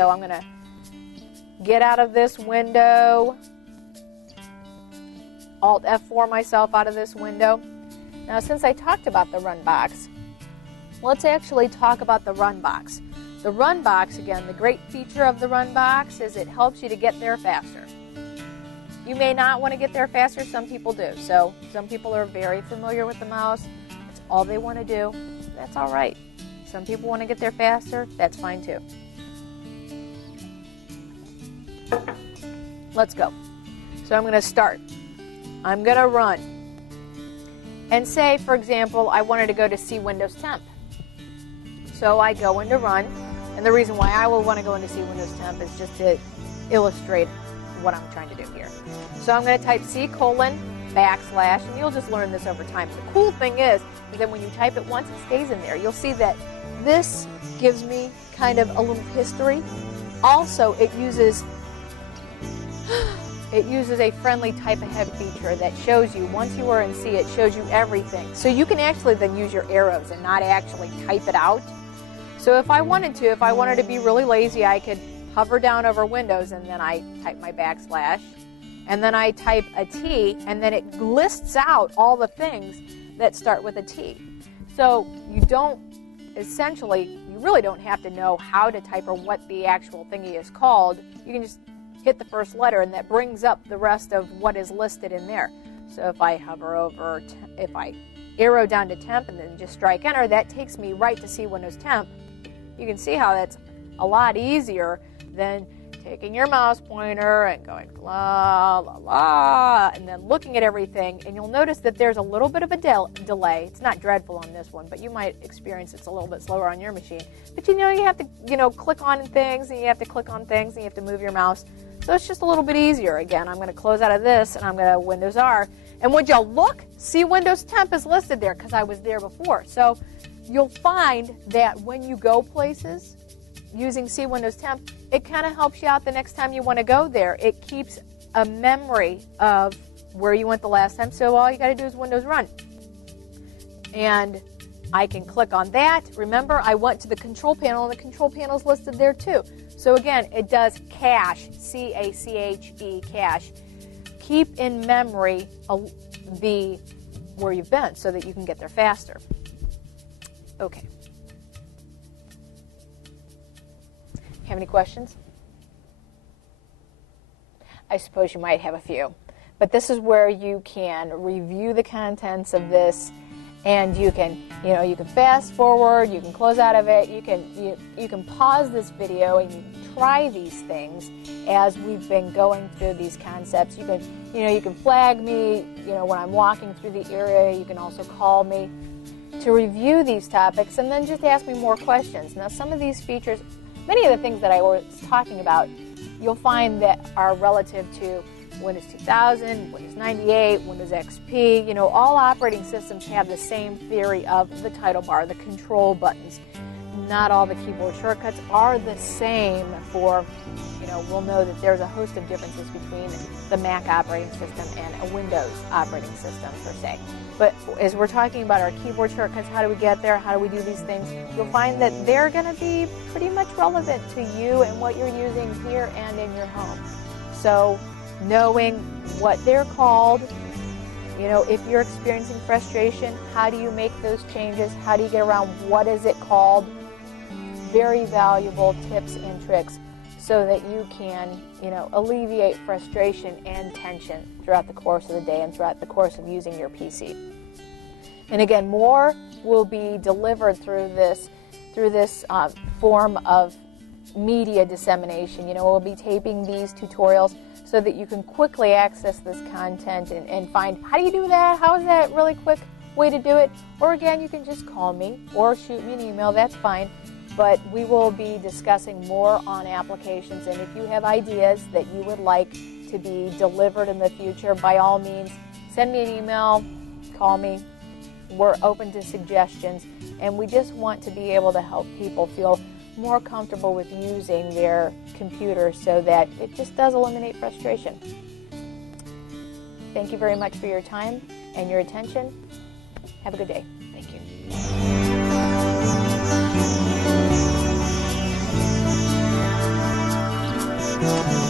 So I'm going to get out of this window, Alt F4 myself out of this window. Now, since I talked about the run box, let's actually talk about the run box. The run box, again, the great feature of the run box is it helps you to get there faster. You may not want to get there faster, some people do. So some people are very familiar with the mouse. It's all they want to do. That's all right. Some people want to get there faster. That's fine too. Let's go. So I'm going to start. I'm going to run. And say, for example, I wanted to go to see Windows Temp. So I go into run. And the reason why I will want to go into see Windows Temp is just to illustrate what I'm trying to do here. So I'm going to type C:\\, and you'll just learn this over time. The cool thing is that when you type it once, it stays in there. You'll see that this gives me kind of a little history. Also, it uses a friendly type ahead feature that shows you, once you are in C, it shows you everything. So you can actually then use your arrows and not actually type it out. So if I wanted to be really lazy, I could hover down over Windows and then I type my \, and then I type a T, and then it lists out all the things that start with a T. So you really don't have to know how to type or what the actual thingy is called. You can just hit the first letter and that brings up the rest of what is listed in there. So if I hover over, if I arrow down to temp and then just strike enter, that takes me right to see Windows Temp. You can see how that's a lot easier than taking your mouse pointer and going la la la and then looking at everything. And you'll notice that there's a little bit of a delay. It's not dreadful on this one, but you might experience it's a little bit slower on your machine. But you have to click on things, and you have to click on things, and you have to move your mouse. So it's just a little bit easier. Again, I'm going to close out of this and I'm going to Windows R. And would you look? See, Windows Temp is listed there because I was there before. So you'll find that when you go places using C Windows Temp, it kind of helps you out the next time you want to go there. It keeps a memory of where you went the last time. So all you got to do is Windows Run. And I can click on that. Remember, I went to the control panel, and the control panel is listed there too. So again, it does cache, C-A-C-H-E, cache. Keep in memory where you've been so that you can get there faster. Okay. Have any questions? I suppose you might have a few. But this is where you can review the contents of this, and you can fast forward, you can close out of it, you can pause this video and you can try these things as we've been going through these concepts. You can flag me, when I'm walking through the area. You can also call me to review these topics and then just ask me more questions. Now, some of these features, many of the things that I was talking about, you'll find that are relative to Windows 2000, Windows 98, Windows XP. All operating systems have the same theory of the title bar, the control buttons. Not all the keyboard shortcuts are the same for, we'll know that there's a host of differences between the Mac operating system and a Windows operating system, per se. But as we're talking about our keyboard shortcuts, how do we get there, how do we do these things, you'll find that they're going to be pretty much relevant to you and what you're using here and in your home. So knowing what they're called, if you're experiencing frustration, how do you make those changes? How do you get around what is it called? Very valuable tips and tricks so that you can, alleviate frustration and tension throughout the course of the day and throughout the course of using your PC. And again, more will be delivered through this form of media dissemination. We'll be taping these tutorials so that you can quickly access this content and find, how do you do that? How is that really quick way to do it? Or again, you can just call me or shoot me an email. That's fine. But we will be discussing more on applications. And if you have ideas that you would like to be delivered in the future, by all means, send me an email, call me. We're open to suggestions. And we just want to be able to help people feel more comfortable with using their computer so that it just does eliminate frustration. Thank you very much for your time and your attention. Have a good day. Thank you. Bye.